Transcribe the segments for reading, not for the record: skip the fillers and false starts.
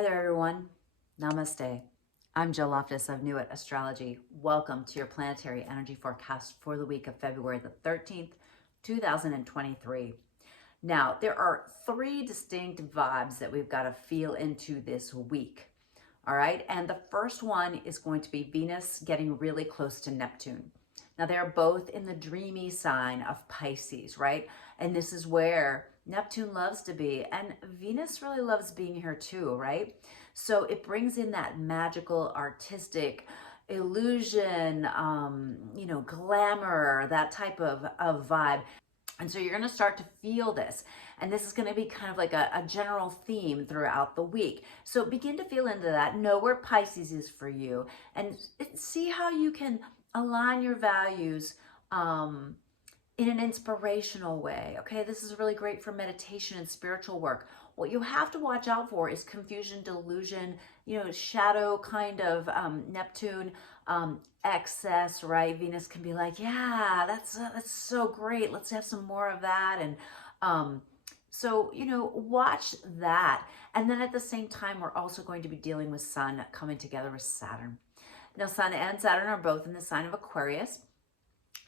Hi there, everyone. Namaste. I'm Jill Loftus of Nuit Astrology. Welcome to your planetary energy forecast for the week of February the 13th, 2023. Now, there are three distinct vibes that we've got to feel into this week. All right. And the first one is going to be Venus getting really close to Neptune. Now, they're both in the dreamy sign of Pisces, right? And this is where Neptune loves to be. And Venus really loves being here too, right? So it brings in that magical, artistic illusion, glamour, that type of vibe. And so you're going to start to feel this. And this is going to be kind of like a general theme throughout the week. So begin to feel into that. Know where Pisces is for you. And see how you can align your values in an inspirational way. Okay, this is really great for meditation and spiritual work. What you have to watch out for is confusion, delusion, shadow kind of Neptune, excess, right? Venus can be like, yeah, that's so great. Let's have some more of that. And so, watch that. And then at the same time, we're also going to be dealing with Sun coming together with Saturn. Now, Sun and Saturn are both in the sign of Aquarius.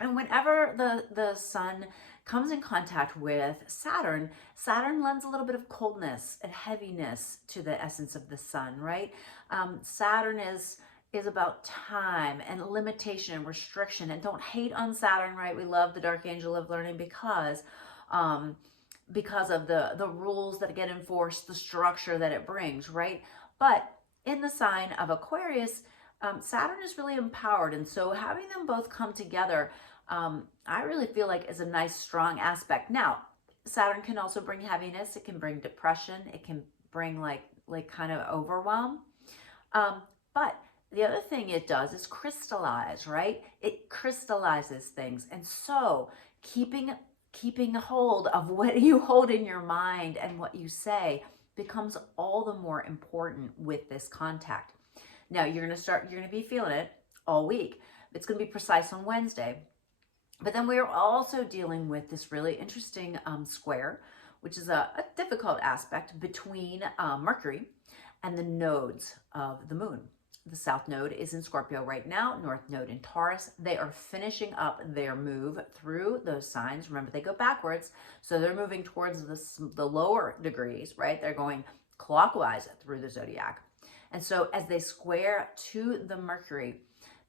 And whenever the Sun comes in contact with Saturn, Saturn lends a little bit of coldness and heaviness to the essence of the Sun, right? Saturn is about time and limitation and restriction. And don't hate on Saturn, right? We love the dark angel of learning because of the rules that get enforced, the structure that it brings, right? But in the sign of Aquarius, Saturn is really empowered. And so having them both come together, I really feel like is a nice, strong aspect. Now, Saturn can also bring heaviness. It can bring depression. It can bring like kind of overwhelm. But the other thing it does is crystallize, right? It crystallizes things. And so keeping hold of what you hold in your mind and what you say becomes all the more important with this contact. Now, you're going to be feeling it all week. It's going to be precise on Wednesday. But then we're also dealing with this really interesting square, which is a difficult aspect between Mercury and the nodes of the moon. The south node is in Scorpio right now, north node in Taurus. They are finishing up their move through those signs. Remember, they go backwards, so they're moving towards the lower degrees, right? They're going clockwise through the zodiac. And so as they square to the Mercury,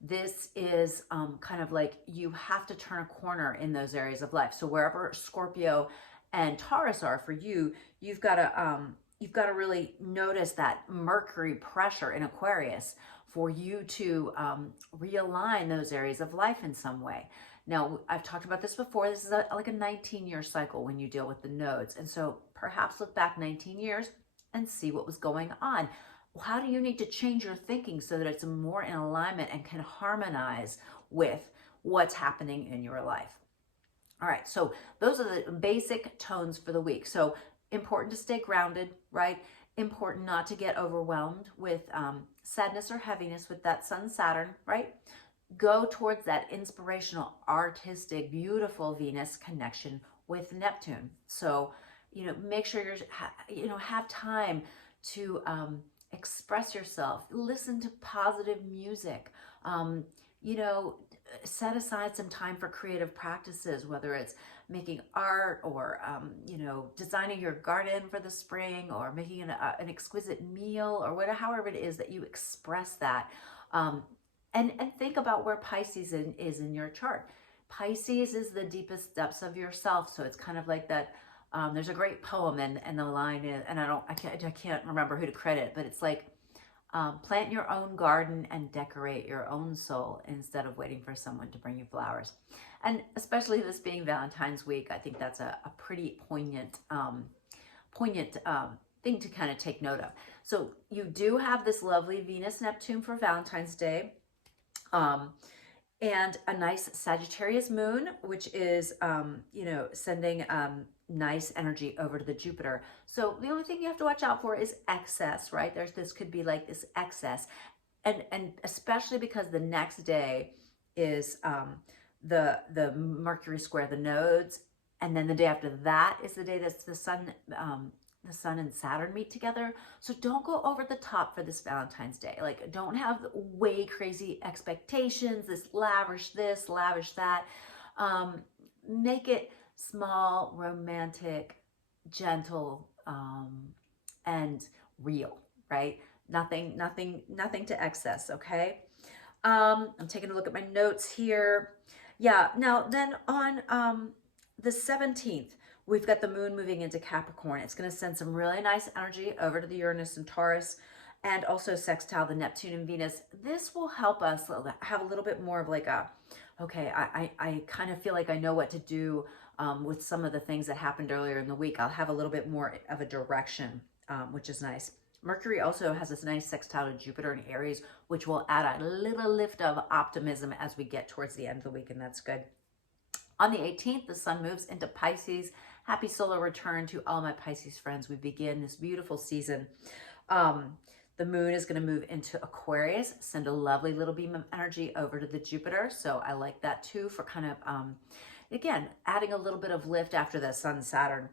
this is kind of like you have to turn a corner in those areas of life. So wherever Scorpio and Taurus are for you, you've got to really notice that Mercury pressure in Aquarius for you to realign those areas of life in some way. Now, I've talked about this before. This is like a 19-year cycle when you deal with the nodes. And so perhaps look back 19 years and see what was going on. How do you need to change your thinking so that it's more in alignment and can harmonize with what's happening in your life? All right, so those are the basic tones for the week. So important to stay grounded, right? Important not to get overwhelmed with sadness or heaviness with that Sun Saturn, right? Go towards that inspirational, artistic, beautiful Venus connection with Neptune. So, make sure have time to express yourself, listen to positive music, set aside some time for creative practices, whether it's making art or, designing your garden for the spring or making an exquisite meal or whatever, however it is that you express that. And think about where Pisces is in your chart. Pisces is the deepest depths of yourself. So it's kind of like that. There's a great poem and the line is, and I can't remember who to credit, but it's like, plant your own garden and decorate your own soul instead of waiting for someone to bring you flowers. And especially this being Valentine's week, I think that's a pretty poignant thing to kind of take note of. So you do have this lovely Venus Neptune for Valentine's Day. And a nice Sagittarius moon, which is, sending nice energy over to the Jupiter. So the only thing you have to watch out for is excess, right? This could be like this excess. And especially because the next day is the Mercury square the nodes. And then the day after that is the day that's the Sun the sun and Saturn meet together. So don't go over the top for this Valentine's Day. Like, don't have way crazy expectations, this, lavish that. Make it small, romantic, gentle, and real, right? Nothing to excess, okay? I'm taking a look at my notes here. Yeah, now then on the 17th, we've got the moon moving into Capricorn. It's going to send some really nice energy over to the Uranus and Taurus, and also sextile the Neptune and Venus. This will help us have a little bit more of like a, okay, I kind of feel like I know what to do with some of the things that happened earlier in the week. I'll have a little bit more of a direction, which is nice. Mercury also has this nice sextile to Jupiter and Aries, which will add a little lift of optimism as we get towards the end of the week, and that's good. On the 18th, the sun moves into Pisces. Happy solar return to all my Pisces friends. We begin this beautiful season. The moon is going to move into Aquarius, send a lovely little beam of energy over to the Jupiter. So I like that too for kind of, again, adding a little bit of lift after the sun Saturn.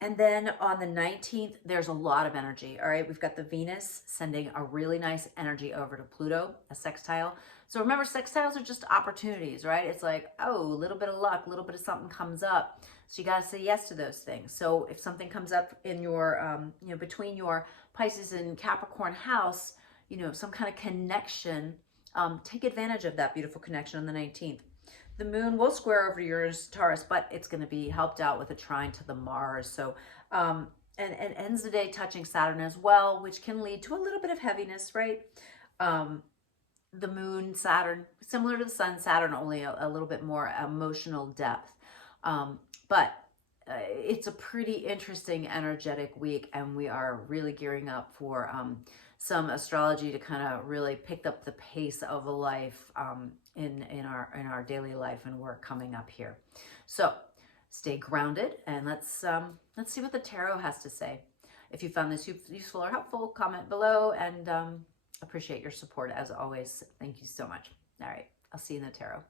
And then on the 19th, there's a lot of energy. All right, we've got the Venus sending a really nice energy over to Pluto, a sextile. So remember, sextiles are just opportunities, right? It's like, oh, a little bit of luck, a little bit of something comes up. So you got to say yes to those things. So if something comes up in your, between your Pisces and Capricorn house, some kind of connection, take advantage of that beautiful connection on the 19th. The moon will square over Uranus, Taurus, but it's going to be helped out with a trine to the Mars. So, and ends the day touching Saturn as well, which can lead to a little bit of heaviness, right? The moon, Saturn, similar to the sun, Saturn, only a little bit more emotional depth. But it's a pretty interesting, energetic week, and we are really gearing up for some astrology to kind of really pick up the pace of life in our daily life and work coming up here. So stay grounded, and let's see what the tarot has to say. If you found this useful or helpful, comment below, and appreciate your support as always. Thank you so much. All right, I'll see you in the tarot.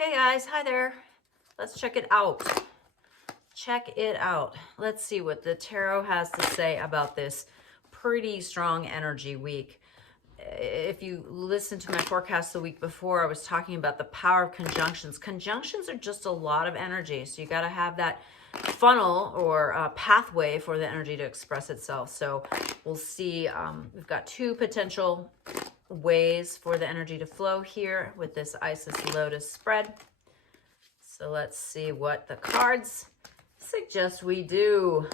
Okay, guys, hi there. Let's check it out. Check it out. Let's see what the tarot has to say about this pretty strong energy week. If you listen to my forecast the week before, I was talking about the power of conjunctions. Conjunctions are just a lot of energy, so you got to have that funnel or pathway for the energy to express itself. So we'll see. We've got two potential ways for the energy to flow here with this Isis Lotus spread. So let's see what the cards suggest we do.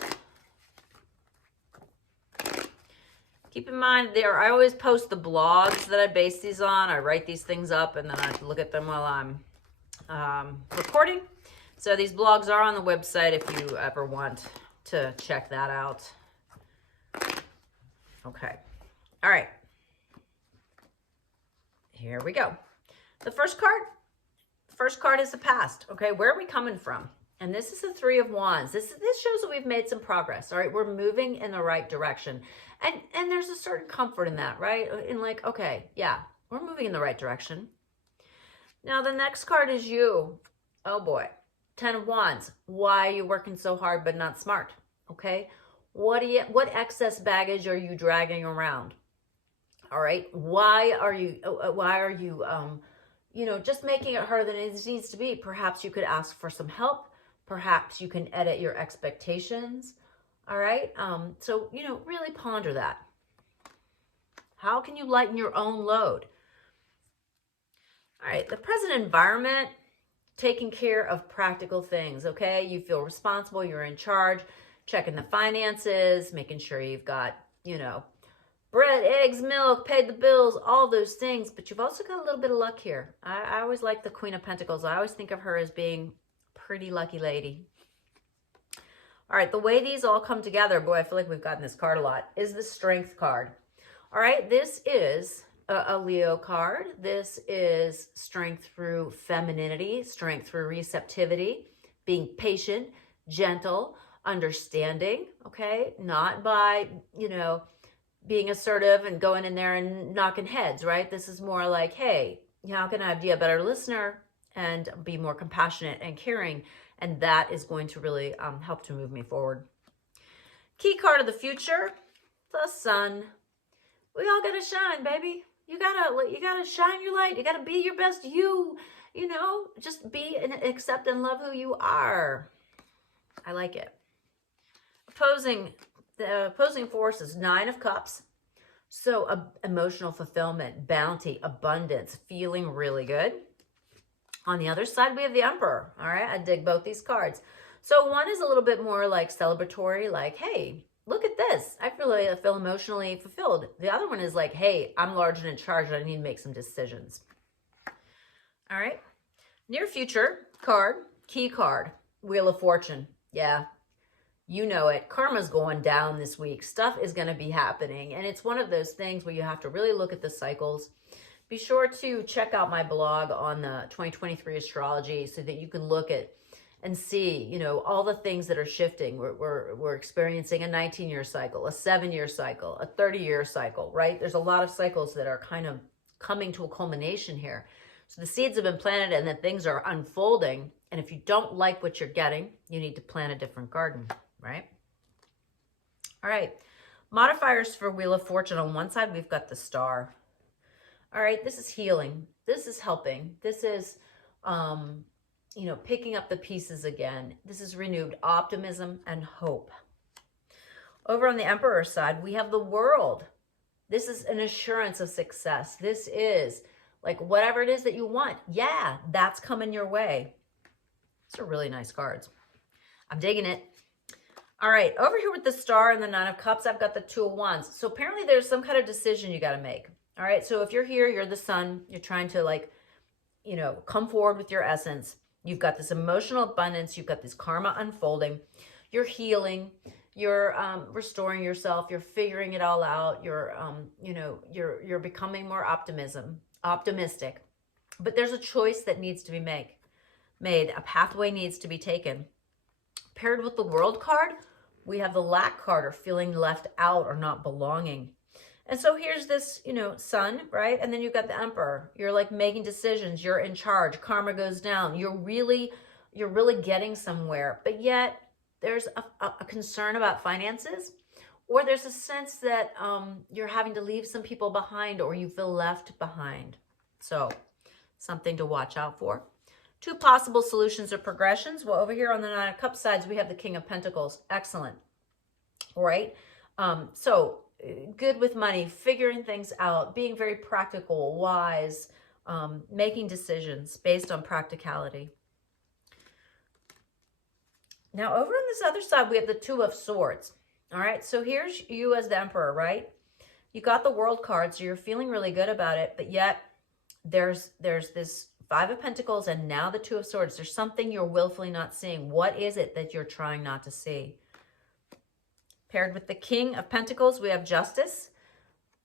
Keep in mind, I always post the blogs that I base these on. I write these things up and then I look at them while I'm recording. So these blogs are on the website if you ever want to check that out. Okay. All right. Here we go. The first card is the past. Okay, where are we coming from? And this is the Three of Wands. This shows that we've made some progress. All right, we're moving in the right direction. And there's a certain comfort in that, right? In like, okay, yeah, we're moving in the right direction. Now the next card is you. Oh boy. Ten of Wands. Why are you working so hard but not smart? Okay? What excess baggage are you dragging around? All right? Why are you just making it harder than it needs to be? Perhaps you could ask for some help. Perhaps you can edit your expectations. All right? So, really ponder that. How can you lighten your own load? All right, the present environment, taking care of practical things, okay? You feel responsible, you're in charge, checking the finances, making sure you've got, bread, eggs, milk, paid the bills, all those things, but you've also got a little bit of luck here. I always like the Queen of Pentacles. I always think of her as being a pretty lucky lady. All right, the way these all come together, boy, I feel like we've gotten this card a lot, is the Strength card. All right, this is a Leo card. This is strength through femininity, strength through receptivity, being patient, gentle, understanding, okay? Not by, being assertive and going in there and knocking heads, right? This is more like, hey, how can I be a better listener and be more compassionate and caring And that is going to really help to move me forward. Key card of the future, the sun. We all gotta shine, baby. You gotta shine your light. You gotta be your best you. You know, just be and accept and love who you are. I like it. The opposing force is 9 of Cups. So emotional fulfillment, bounty, abundance, feeling really good. On the other side, we have the Emperor. All right, I dig both these cards. So one is a little bit more like celebratory, like, hey, look at this. I feel emotionally fulfilled. The other one is like, hey, I'm large and in charge and I need to make some decisions. All right. Near future card, key card, Wheel of Fortune. Yeah, you know it. Karma's going down this week. Stuff is going to be happening. And it's one of those things where you have to really look at the cycles. Be sure to check out my blog on the 2023 astrology so that you can look at and see, you know, all the things that are shifting. We're experiencing a 19-year cycle, a 7-year cycle, a 30-year cycle, right? There's a lot of cycles that are kind of coming to a culmination here. So the seeds have been planted and then things are unfolding. And if you don't like what you're getting, you need to plant a different garden, right? All right. Modifiers for Wheel of Fortune. On one side, we've got the Star. All right. This is healing. This is helping. This is, you know, picking up the pieces again. This is renewed optimism and hope. Over on the Emperor side, we have the World. This is an assurance of success. This is like whatever it is that you want. Yeah, that's coming your way. These are really nice cards. I'm digging it. All right, over here with the Star and the 9 of Cups, I've got the 2 of Wands. So apparently there's some kind of decision you got to make. All right, so if you're here, you're the sun, you're trying to like, you know, come forward with your essence. You've got this emotional abundance. You've got this karma unfolding. You're healing. You're restoring yourself. You're figuring it all out. You're, you know, you're becoming more optimistic. But there's a choice that needs to be made. A pathway needs to be taken. Paired with the World card, we have the lack card, or feeling left out or not belonging. And so here's this, you know, sun, right? And then you've got the Emperor. You're like making decisions. You're in charge. Karma goes down. You're really getting somewhere. But yet there's a concern about finances, or there's a sense that you're having to leave some people behind, or you feel left behind. So something to watch out for. 2 possible solutions or progressions. Well, over here on the 9 of Cups sides, we have the King of Pentacles. Excellent. All right. So good with money, figuring things out, being very practical, wise, making decisions based on practicality. Now, over on this other side, we have the 2 of Swords. All right. So here's you as the Emperor, right? You got the World card, so you're feeling really good about it, but yet there's this 5 of Pentacles and now the 2 of Swords. There's something you're willfully not seeing. What is it that you're trying not to see? Paired with the King of Pentacles, we have Justice,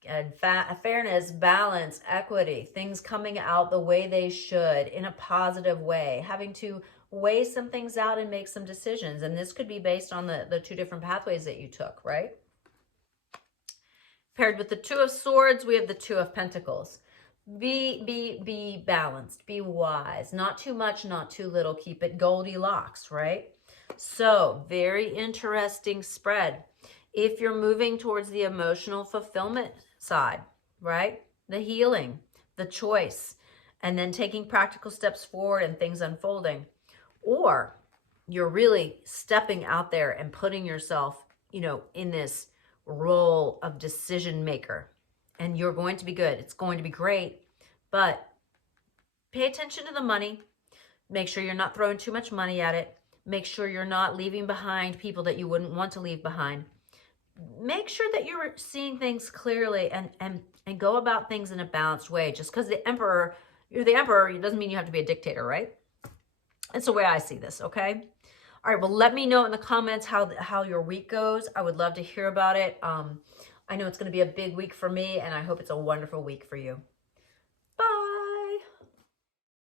and fairness, balance, equity, things coming out the way they should in a positive way, having to weigh some things out and make some decisions. And this could be based on the 2 different pathways that you took, right? Paired with the 2 of Swords, we have the 2 of Pentacles. Be balanced, be wise, not too much, not too little, keep it Goldilocks, right? So very interesting spread. If you're moving towards the emotional fulfillment side, right? The healing, the choice, and then taking practical steps forward and things unfolding, or you're really stepping out there and putting yourself, you know, in this role of decision maker. And you're going to be good. It's going to be great. But pay attention to the money. Make sure you're not throwing too much money at it. Make sure you're not leaving behind people that you wouldn't want to leave behind. Make sure that you're seeing things clearly and go about things in a balanced way. Just because you're the emperor, it doesn't mean you have to be a dictator, right? That's the way I see this, okay? All right, well, let me know in the comments how your week goes. I would love to hear about it. I know it's going to be a big week for me, and I hope it's a wonderful week for you.